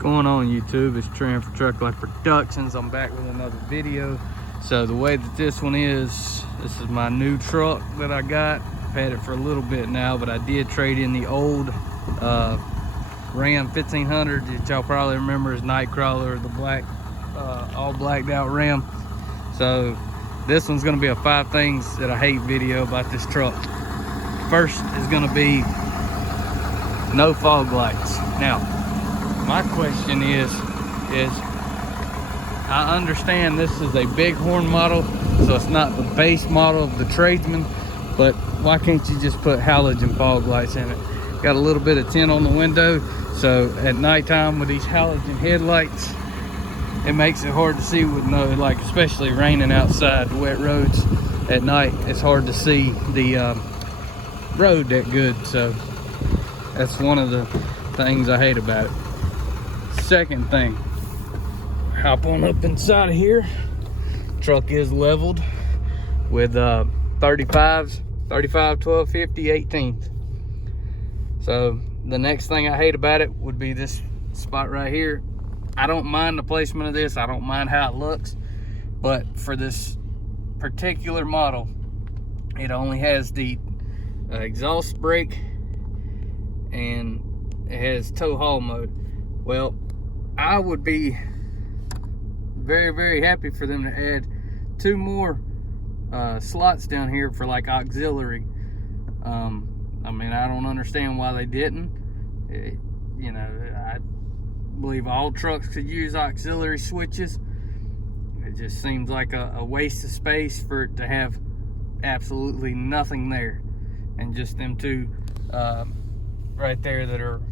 Going on YouTube? It's Trent for Truck Life Productions. I'm back with another video. So the way that this one is, this is my new truck that I got. I've had it for a little bit now, but I did trade in the old Ram 1500 that y'all probably remember as Nightcrawler, the black, all blacked out Ram. So this one's gonna be a 5 things that I hate video about this truck. First is gonna be no fog lights. Now, my question is I understand this is a bighorn model, so it's not the base model of the tradesman, but why can't you just put halogen fog lights in it? Got a little bit of tint on the window, so at nighttime with these halogen headlights, it makes it hard to see with no, like especially raining outside, wet roads at night, it's hard to see the road that good. So that's one of the things I hate about it. Second thing, hop on up inside of here. Truck is leveled with 35s, 35, 12, 50, 18th. So the next thing I hate about it would be this spot right here. I don't mind the placement of this, I don't mind how it looks, but for this particular model, it only has the exhaust brake and it has tow haul mode. Well, I would be very, very happy for them to add 2 more slots down here for like auxiliary. I mean, I don't understand why they didn't. You know, I believe all trucks could use auxiliary switches. It just seems like a waste of space for it to have absolutely nothing there, and just them 2 right there that are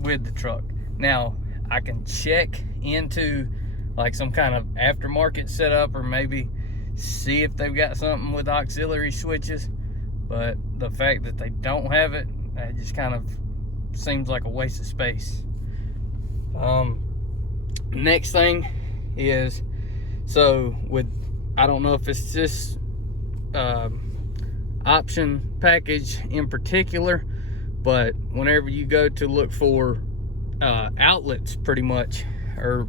with the truck. Now, I can check into like some kind of aftermarket setup, or maybe see if they've got something with auxiliary switches, but the fact that they don't have it, it just kind of seems like a waste of space. Next thing is, so with, I don't know if it's this option package in particular, but whenever you go to look for outlets, pretty much, or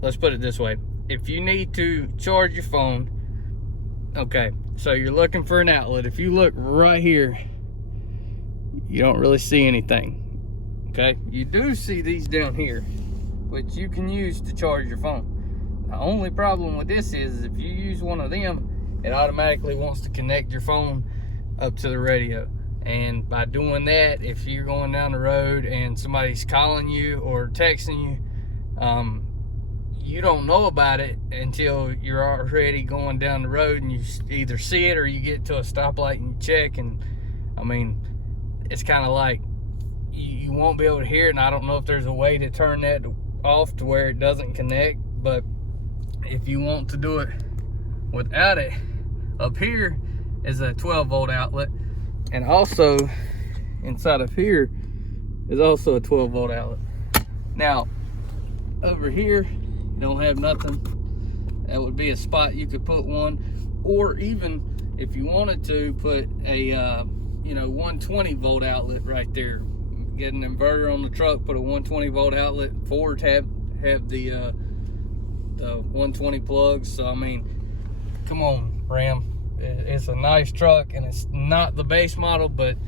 let's put it this way, if you need to charge your phone, okay, so you're looking for an outlet, if you look right here, you don't really see anything. Okay, you do see these down here, which you can use to charge your phone. The only problem with this is if you use one of them, it automatically wants to connect your phone up to the radio. And by doing that, if you're going down the road and somebody's calling you or texting you, you don't know about it until you're already going down the road and you either see it or you get to a stoplight and you check. And I mean, it's kind of like you won't be able to hear it. And I don't know if there's a way to turn that off to where it doesn't connect, but if you want to do it without it, up here is a 12-volt outlet. And also inside of here is also a 12-volt outlet. Now over here you don't have nothing. That would be a spot you could put one, or even if you wanted to put a 120-volt outlet right there. Get an inverter on the truck, put a 120-volt outlet. Ford have the 120 plugs. So I mean, come on, Ram. It's a nice truck, and it's not the base model, but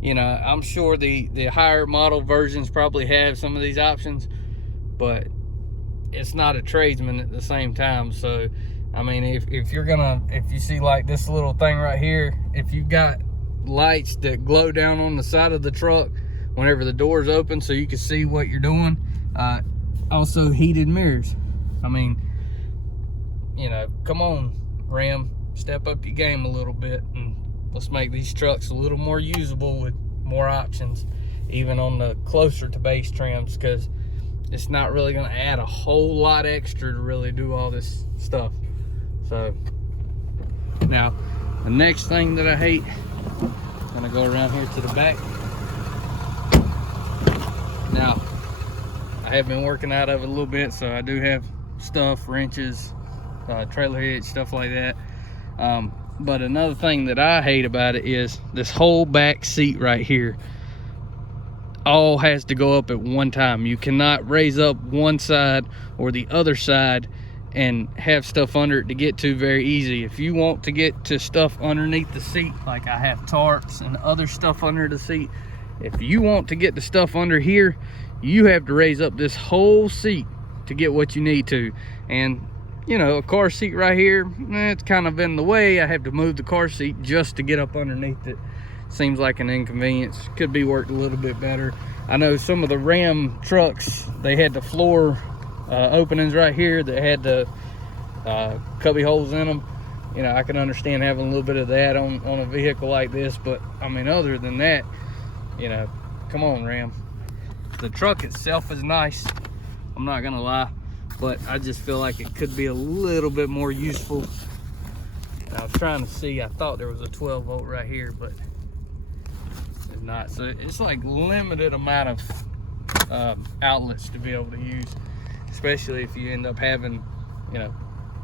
you know, I'm sure the higher model versions probably have some of these options, but it's not a tradesman at the same time. So I mean, if you see like this little thing right here, if you've got lights that glow down on the side of the truck whenever the door's open so you can see what you're doing, also heated mirrors. I mean, you know, come on, Ram. Step up your game a little bit, and let's make these trucks a little more usable with more options, even on the closer to base trims, because it's not really going to add a whole lot extra to really do all this stuff. So now the next thing that I hate, I'm going to go around here to the back. Now I have been working out of it a little bit, so I do have stuff, wrenches, trailer hitch, stuff like that. But another thing that I hate about it is this whole back seat right here. all has to go up at one time. You cannot raise up one side or the other side and have stuff under it to get to very easy. If you want to get to stuff underneath the seat, like I have tarps and other stuff under the seat, if you want to get the stuff under here, you have to raise up this whole seat to get what you need to. And you know, a car seat right here, it's kind of in the way. I have to move the car seat just to get up underneath it. Seems like an inconvenience. Could be worked a little bit better. I know some of the Ram trucks, they had the floor openings right here that had the cubby holes in them. You know, I can understand having a little bit of that on a vehicle like this, but I mean, other than that, you know, come on, Ram. The truck itself is nice, I'm not gonna lie, but I just feel like it could be a little bit more useful. And I was trying to see, I thought there was a 12 volt right here, but it's not. So it's like limited amount of outlets to be able to use, especially if you end up having, you know,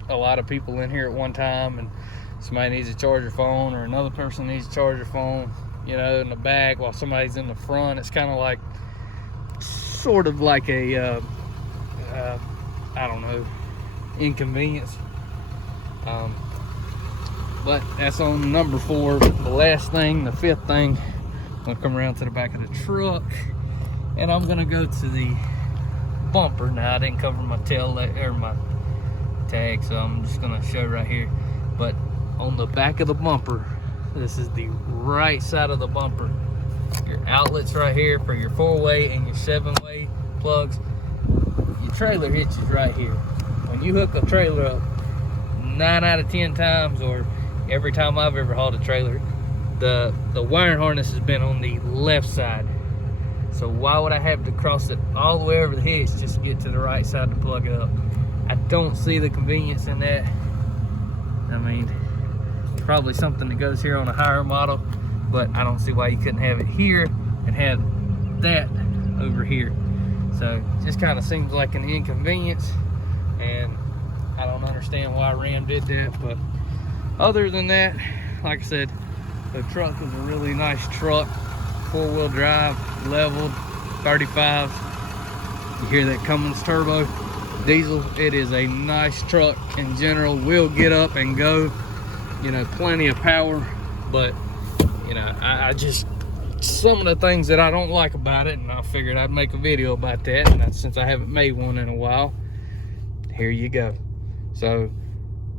a lot of people in here at one time and somebody needs to charge their phone or another person needs to charge their phone, you know, in the back while somebody's in the front. It's kind of like, sort of like a, I don't know, inconvenience. But that's on number 4. The last thing, the 5th thing, I'm gonna come around to the back of the truck and I'm gonna go to the bumper. Now I didn't cover my tail light or my tag, so I'm just gonna show right here. But on the back of the bumper, this is the right side of the bumper. Your outlets right here for your 4-way and your 7-way plugs. Your trailer hitches right here. When you hook a trailer up, 9 out of 10 times, or every time I've ever hauled a trailer, the wiring harness has been on the left side. So why would I have to cross it all the way over the hitch just to get to the right side to plug it up? I don't see the convenience in that. I mean, probably something that goes here on a higher model, but I don't see why you couldn't have it here and have that over here. So it just kind of seems like an inconvenience, and I don't understand why Ram did that. But other than that, like I said, the truck is a really nice truck, 4-wheel drive, leveled, 35s. You hear that Cummins turbo diesel? It is a nice truck in general. Will get up and go, you know, plenty of power. But you know, I just, some of the things that I don't like about it, and I figured I'd make a video about that. And since I haven't made one in a while, here you go. So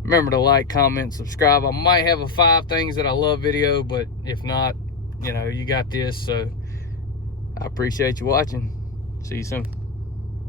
remember to like, comment, subscribe. I might have a 5 things that I love video, but if not, you know, you got this. So I appreciate you watching. See you soon.